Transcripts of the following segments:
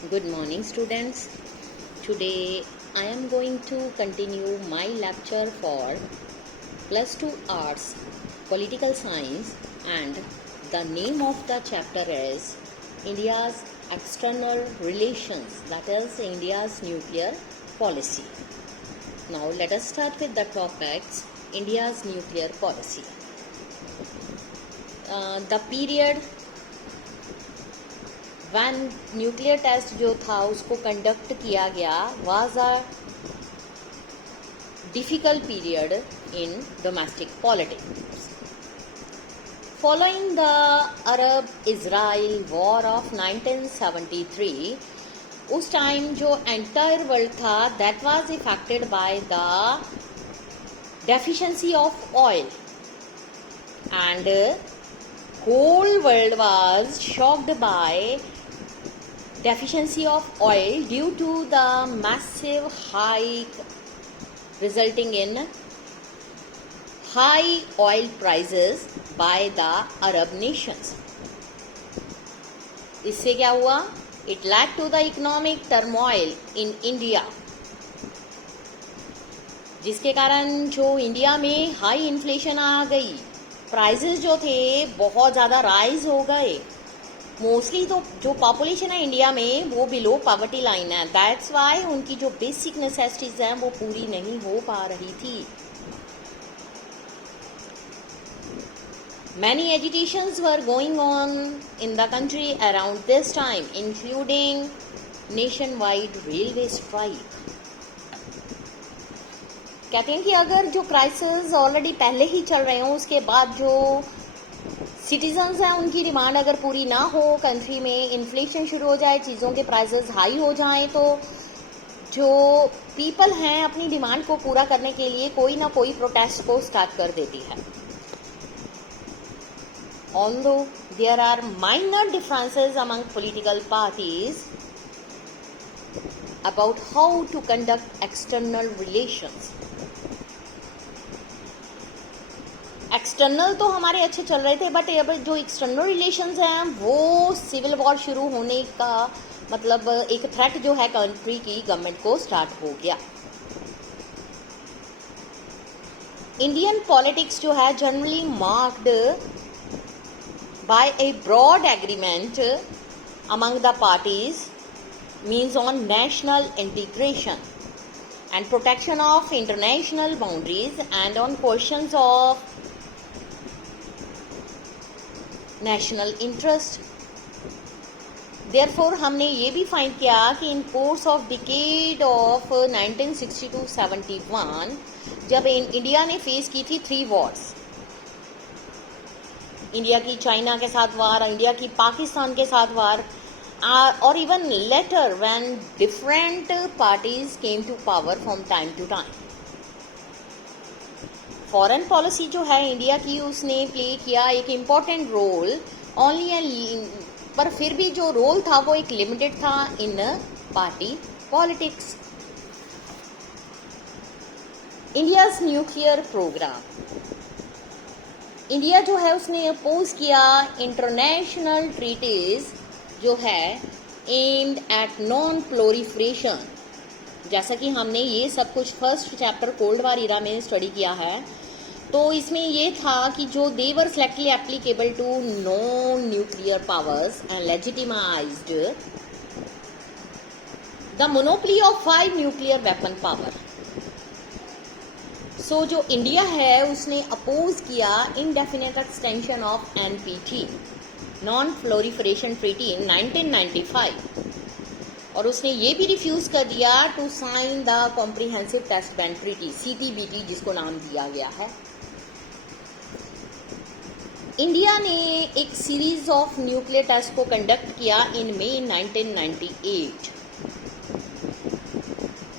Good morning, students. Today I am going to continue my lecture for Plus 2 Arts Political Science, and the name of the chapter is India's External Relations, that is India's Nuclear Policy. Now let us start with the topics. India's Nuclear Policy. The period when nuclear test जो था उसको conduct किया गया was a difficult period in domestic politics following the Arab Israel war of 1973. उस time जो entire world था that was affected by the deficiency of oil and whole world was shocked by deficiency of oil due to the massive hike resulting in high oil prices by the Arab nations. इससे क्या हुआ? It led to the economic turmoil in India, जिसके कारण जो India में high inflation आ गई, prices जो थे बहुत ज़्यादा राइज हो गए. मोस्टली तो जो पॉपुलेशन है इंडिया में वो बिलो पॉवर्टी लाइन है. दैट्स वाई उनकी जो बेसिक नेसेसिटीज हैं वो पूरी नहीं हो पा रही थी. Many agitations were going on in the country around this time, including nation wide railway strike. कहते हैं कि अगर जो क्राइसिस ऑलरेडी पहले ही चल रहे हों, उसके बाद जो सिटीजन्स हैं उनकी डिमांड अगर पूरी ना हो, कंट्री में इन्फ्लेशन शुरू हो जाए, चीज़ों के प्राइसेस हाई हो जाएं, तो जो पीपल हैं अपनी डिमांड को पूरा करने के लिए कोई ना कोई प्रोटेस्ट को स्टार्ट कर देती है. Although there are minor differences among political parties about how to conduct external relations. External तो हमारे अच्छे चल रहे थे, बट अब जो एक्सटर्नल रिलेशंस हैं वो सिविल वॉर शुरू होने का मतलब एक थ्रेट जो है कंट्री की गवर्नमेंट को स्टार्ट हो गया. इंडियन पॉलिटिक्स जो है generally marked by a broad agreement among the parties means on national integration and protection of international boundaries and on questions of national interest. Therefore हमने ये भी फाइंड किया कि in course of decade of 1960-71 जब India ने face की थी 3 wars, India की चाइना के साथ वार, इंडिया की पाकिस्तान के साथ वार, or even later when different parties came to power from time to time. Foreign policy जो है इंडिया की उसने प्ले किया एक इम्पॉर्टेंट रोल ओनली, पर फिर भी जो रोल था वो एक लिमिटेड था in party politics. India's nuclear program. India जो है उसने अपोज किया इंटरनेशनल ट्रीटीज जो है एम्ड एट नॉन प्रोलिफरेशन. जैसा कि हमने ये सब कुछ फर्स्ट चैप्टर कोल्ड वार इरा में स्टडी किया है, तो इसमें ये था कि जो they were selectively applicable to non nuclear powers and legitimized the monopoly of 5 nuclear weapon power. So जो इंडिया है उसने अपोज किया indefinite extension of NPT, non proliferation treaty, in 1995, और उसने ये भी रिफ्यूज कर दिया to sign the comprehensive test ban treaty, CTBT जिसको नाम दिया गया है. इंडिया ने एक सीरीज ऑफ न्यूक्लियर टेस्ट को कंडक्ट किया in May 1998,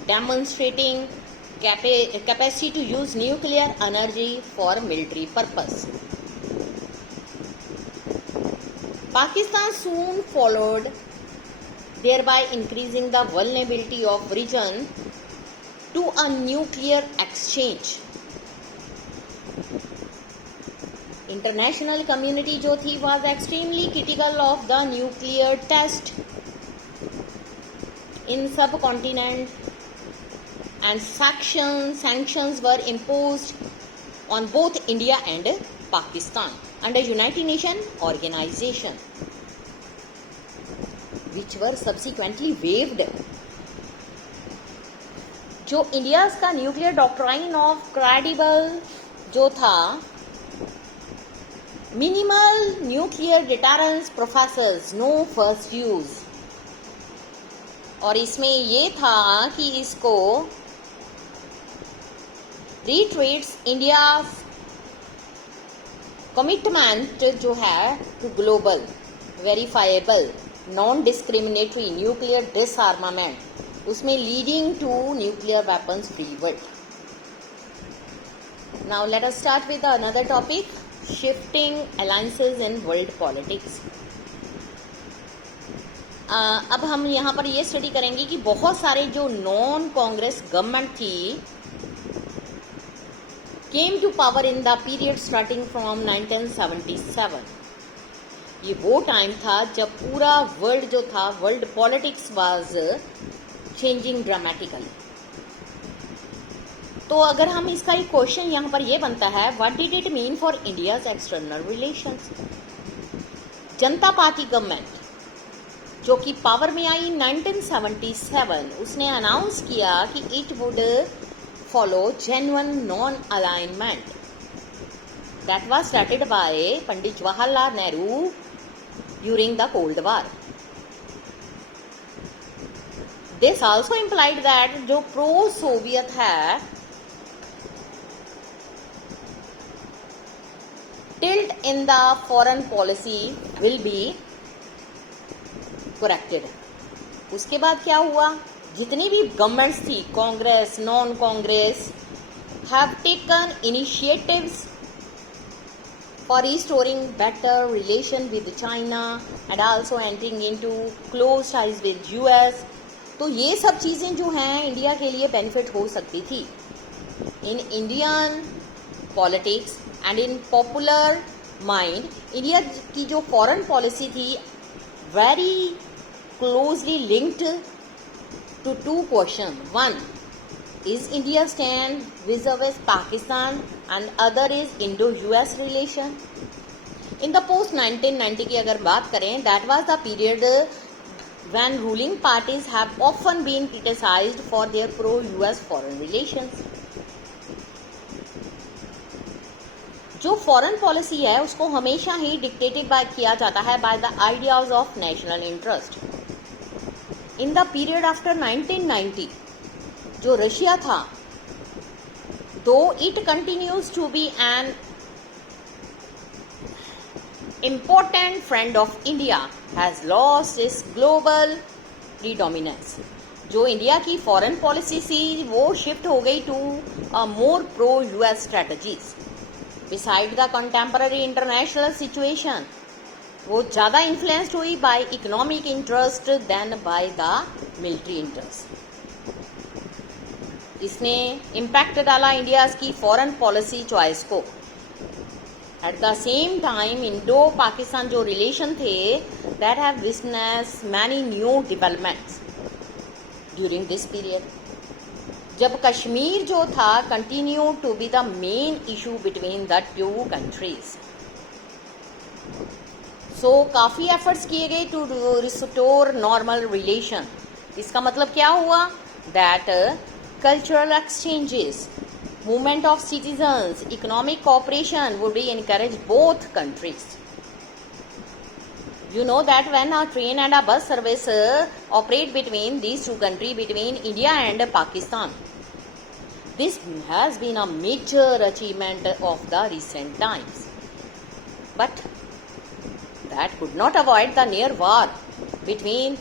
demonstrating capacity to use nuclear energy for military purpose. Pakistan soon followed, thereby increasing the vulnerability of region to a nuclear exchange. International community जो थी was extremely critical of the nuclear test in subcontinent, and sanctions were imposed on both India and Pakistan under United Nations organization, which were subsequently waived. जो India का nuclear doctrine of credible जो था, minimal nuclear deterrence professes no first use, और इसमें ये था कि इसको reiterates India's commitment जो है to global, verifiable, non-discriminatory nuclear disarmament, उसमें leading to nuclear weapons free world. Now let us start with another topic, shifting alliances in world politics. अब हम यहाँ पर ये स्टडी करेंगे कि बहुत सारे जो नॉन कांग्रेस गवर्नमेंट थी came to power in the period starting from 1977. ये वो टाइम था जब पूरा वर्ल्ड जो था, world politics was changing dramatically. तो अगर हम इसका एक क्वेश्चन यहाँ पर ये बनता है, what did it mean for India's external relations. Janata party government जो कि पावर में आई 1977, उसने अनाउंस किया कि it would follow genuine non-alignment that was started by Pandit Jawaharlal Nehru during the Cold War. This also implied that जो pro-Soviet है, tilt in the foreign policy will be corrected. उसके बाद क्या हुआ, जितनी भी गवर्नमेंट्स थी, Congress, non Congress, have taken initiatives for restoring better relation with China and also entering into close ties with US. तो ये सब चीज़ें जो हैं इंडिया के लिए बेनिफिट हो सकती थी. In Indian politics and in popular mind, India की जो फॉरेन पॉलिसी थी very closely linked to two questions. One is India stand vis-a-vis Pakistan and other is Indo-US relation. In the post 1990 की अगर बात करें, that was the period when ruling parties have often been criticized for their pro-US foreign relations. जो foreign policy है उसको हमेशा ही dictated किया जाता है by the ideas of national interest. In the period after 1990 जो रशिया था, though it continues to be an important friend of India, has lost its global predominance. जो इंडिया की फॉरेन पॉलिसी थी वो शिफ्ट हो गई to a more pro US strategies. Beside the contemporary international situation, वो ज़्यादा influenced हुई by economic interest then by the military interest. इसने इम्पैक्ट डाला इंडिया की फॉरेन पॉलिसी चॉइस को. At the same time Indo Pakistan जो रिलेशन थे, that have witness many new developments during this period. जब कश्मीर जो था continue to be the main issue between the two countries. So काफ़ी efforts किए गए टू रिस्टोर नॉर्मल रिलेशन. इसका मतलब क्या हुआ, that cultural exchanges, movement of citizens, economic cooperation would be encourage both countries. You know that when a train and a bus service operate between these two countries, between India and Pakistan, this has been a major achievement of the recent times. But that could not avoid the near war between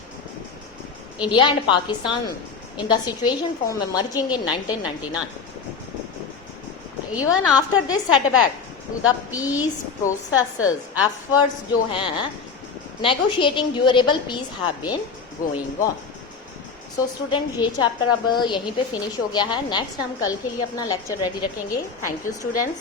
India and Pakistan in the situation from emerging in 1999. Even after this setback to the peace processes, efforts जो हैं negotiating durable peace have been going on. So student, ये chapter अब यहीं पे finish हो गया है. Next हम कल के लिए अपना लेक्चर रेडी रखेंगे. Thank you students.